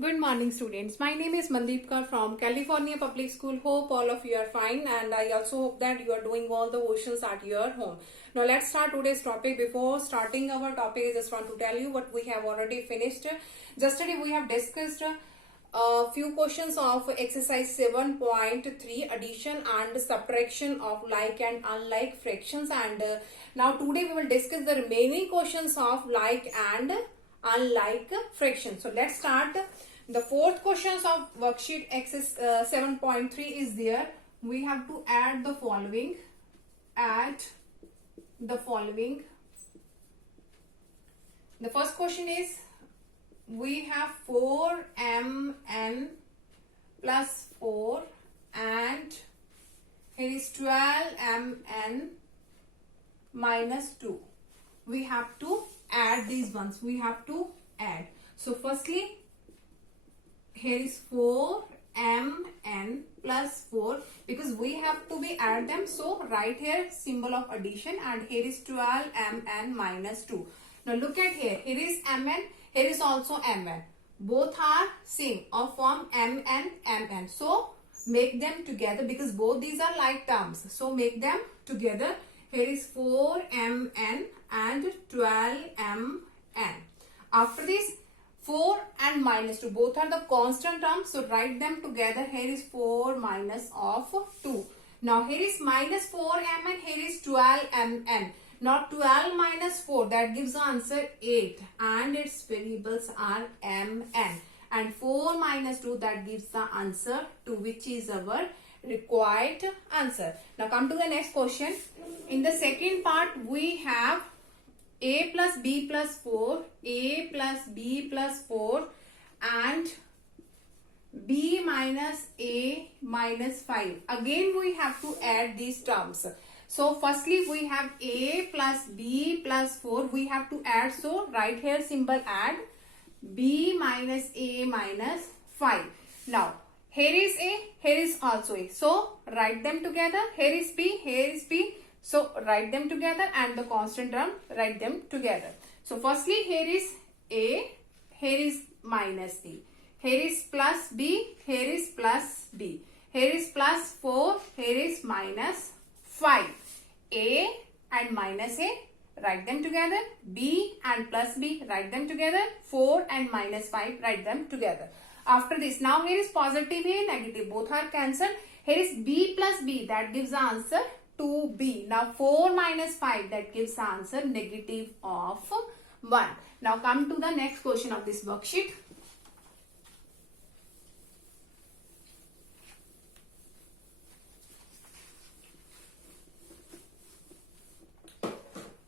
Good morning, students. My name is Mandeepkar from California Public School. Hope all of you are fine, and I also hope that you are doing all the questions at your home. Now let's start today's topic. Before starting our topic, I just want to tell you what we have already finished. Yesterday we have discussed a few questions of exercise 7.3, addition and subtraction of like and unlike fractions, and now today we will discuss the remaining questions of like and unlike fractions. So let's start. The fourth questions of worksheet exercise 7.3 is there. We have to add the following. The first question is, we have 4mn plus 4 and here is 12mn minus 2. We have to add these ones. We have to add. So firstly, here is 4mn plus 4 because we have to be add them. So write here symbol of addition, and here is 12mn minus 2. Now look at here. Here is mn. Here is also mn. Both are same of form mn. So make them together because both these are like terms. So make them together. Here is 4mn and 12mn. After this, 4 and minus 2 both are the constant terms, so write them together. Here is 4 minus of 2. Now here is minus 4mn, here is 12mn. Now 12 minus 4, that gives the answer 8, and its variables are mn. And 4 minus 2, that gives the answer 2, which is our required answer. Now come to the next question. In the second part, we have a plus b plus 4, a plus b plus 4 and b minus a minus 5. Again we have to add these terms. So firstly we have a plus b plus 4. We have to add. So write here symbol add. B minus a minus 5. Now here is a, here is also a. So write them together. Here is b, here is b. So write them together, and the constant term write them together. So firstly here is a, here is minus a, here is plus b, here is plus b, here is plus 4, here is minus 5. A and minus a, write them together. B and plus b, write them together. 4 and minus 5, write them together. After this, now here is positive a, negative, both are cancelled. Here is b plus b, that gives the answer 2b. Now 4 minus 5, that gives the answer negative of 1. Now come to the next question of this worksheet.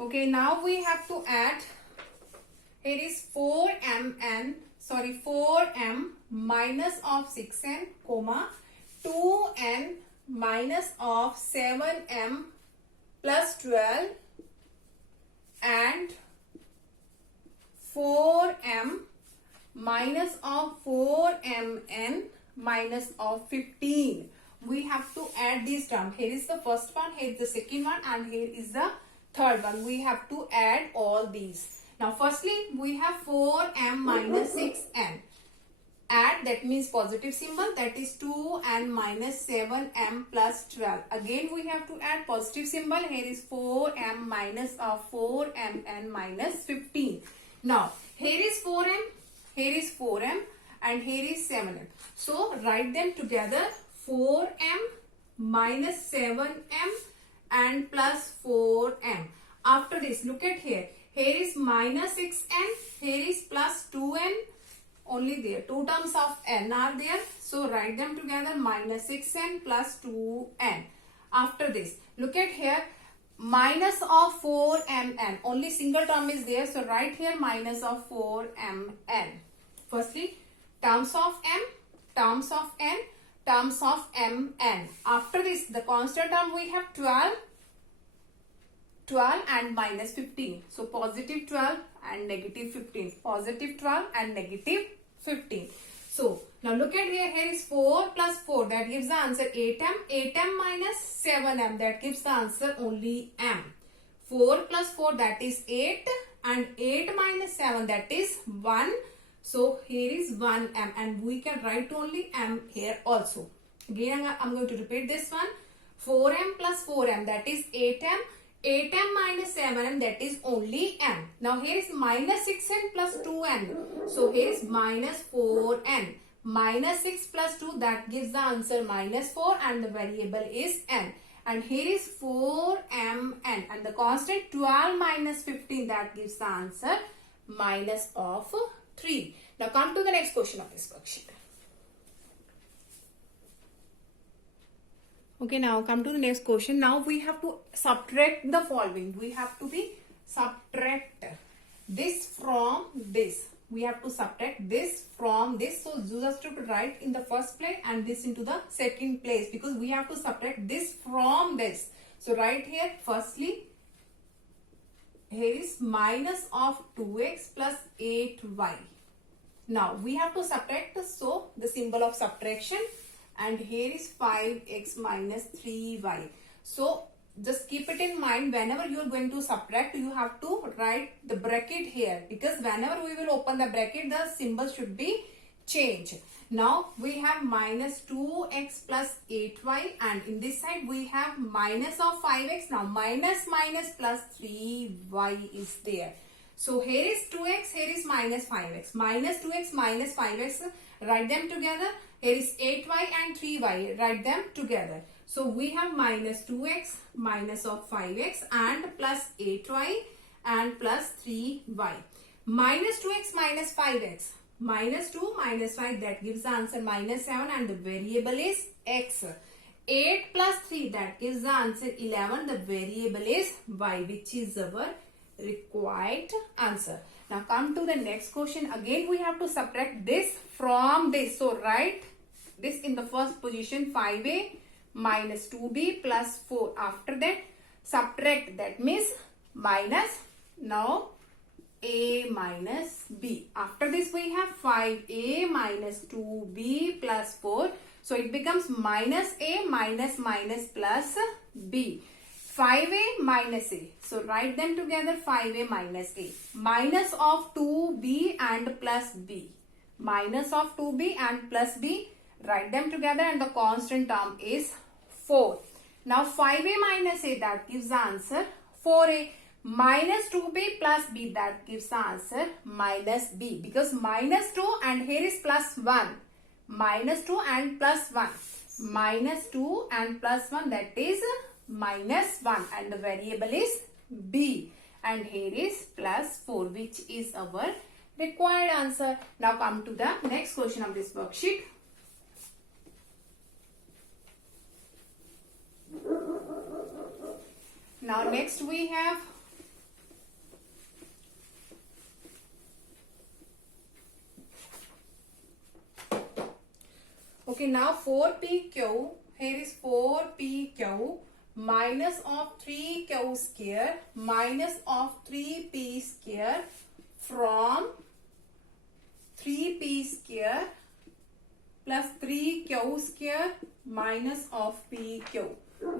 Okay, now we have to add. Here is 4m minus of 6n, comma 2n minus of 7m plus 12 and 4m minus of 4mn minus of 15. We have to add these terms. Here is the first one, here is the second one, and here is the third one. We have to add all these. Now firstly we have 4m minus 6n. Add, that means positive symbol, that is 2 and minus 7m plus 12. Again we have to add positive symbol. Here is 4m minus of 4mn minus 15. Now here is 4m, here is 4m, and here is 7m. So write them together. 4m minus 7m and plus 4m. After this, look at here. Here is minus 6n, here is plus 2n. Only there, two terms of n are there. So write them together. Minus 6n plus 2n. After this, look at here. Minus of 4mn. Only single term is there. So write here minus of 4mn. Firstly, terms of m, terms of n, terms of mn. After this, the constant term we have 12 and minus 15. So positive 12 and negative 15. Positive 12 and negative 15. So now look at here. Here is 4 plus 4. That gives the answer 8m. 8m minus 7m. That gives the answer only m. 4 plus 4, that is 8. And 8 minus 7, that is 1. So here is 1m and we can write only m here also. Again I'm going to repeat this one. 4m plus 4m, that is 8m. 8m minus 7m, that is only m. Now here is minus 6n plus 2n. So here is minus 4n. Minus 6 plus 2, that gives the answer minus 4 and the variable is n. And here is 4mn and the constant 12 minus 15, that gives the answer minus of 3. Now come to the next question of this worksheet. Okay, now come to the next question. Now we have to subtract the following. We have to subtract this from this. We have to subtract this from this. So just to write in the first place and this into the second place, because we have to subtract this from this. So right here, firstly, here is minus of 2x plus 8y. Now we have to subtract this, so the symbol of subtraction, and here is 5x minus 3y. So just keep it in mind, whenever you are going to subtract, you have to write the bracket here, because whenever we will open the bracket, the symbol should be changed. Now we have minus 2x plus 8y, and in this side we have minus of 5x. Now minus plus 3y is there. So here is 2x, here is minus 5x. Minus 2x minus 5x, write them together. Here is 8y and 3y, write them together. So we have minus 2x minus of 5x and plus 8y and plus 3y. Minus 2x minus 5x. Minus 2 minus 5, that gives the answer minus 7 and the variable is x. 8 plus 3, that gives the answer 11. The variable is y, which is our required answer. Now come to the next question. Again we have to subtract this from this. So write this in the first position, 5a minus 2b plus 4. After that subtract, that means minus now a minus b. After this we have 5a minus 2b plus 4. So it becomes minus a minus plus b. 5a minus a. So write them together, 5a minus a. Minus of 2b and plus b. Minus of 2b and plus b. Write them together and the constant term is 4. Now 5a minus a, that gives the answer 4a. Minus 2b plus b, that gives the answer minus b, because minus 2 and here is plus 1. Minus 2 and plus 1. Minus 2 and plus 1, that is minus 1 and the variable is b. And here is plus 4, which is our required answer. Now come to the next question of this worksheet. Now next we have now 4pq, here is 4pq minus of 3q square minus of 3p square from 3p square plus 3q square minus of pq.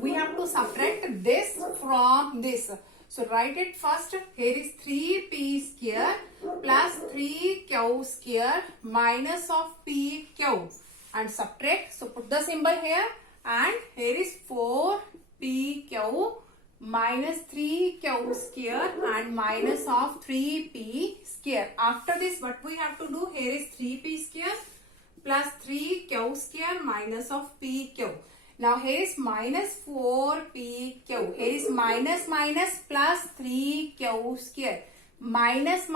We have to subtract this from this. So write it first. Here is 3p square plus 3q square minus of pq. And subtract. So put the symbol here, and here is 4pq minus 3q square and minus of 3p square. After this, what we have to do? Here is 3p square plus 3q square minus of pq. Now here is minus 4pq. Here is minus plus 3q square. Minus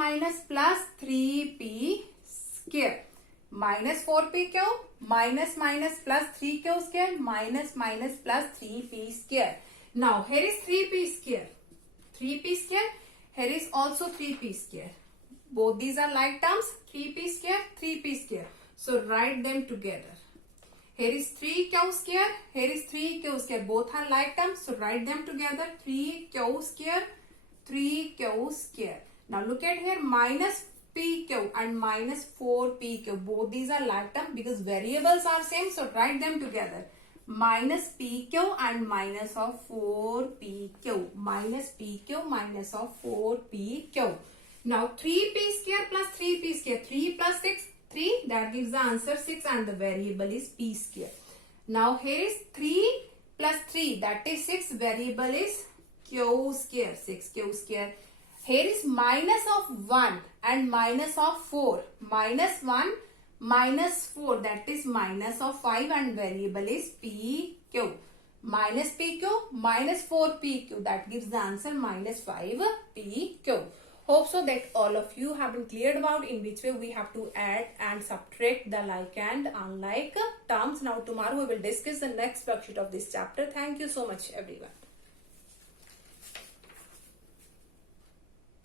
plus 3p square. Minus 4pq minus plus 3q square minus plus 3p square. Now here is 3p square. 3p square. Here is also 3p square. Both these are like terms. 3p square, 3p square. So write them together. Here is 3q square. Here is 3q square. Both are like terms. So write them together. 3q square, 3q square. Now look at here, minus pq and minus 4pq. Both these are like terms because variables are same. So write them together. Minus pq and minus of 4pq. Minus pq minus of 4pq. Now 3p square plus 3p square. 3 plus 6, 3. That gives the answer 6 and the variable is p square. Now here is 3 plus 3. That is 6. Variable is q square. 6q square. Here is minus of 1 and minus of 4. Minus 1 minus 4. That is minus of 5 and variable is pq. Minus pq minus 4pq. That gives the answer minus 5pq. Hope so that all of you have been cleared about in which way we have to add and subtract the like and unlike terms. Now tomorrow we will discuss the next worksheet of this chapter. Thank you so much everyone.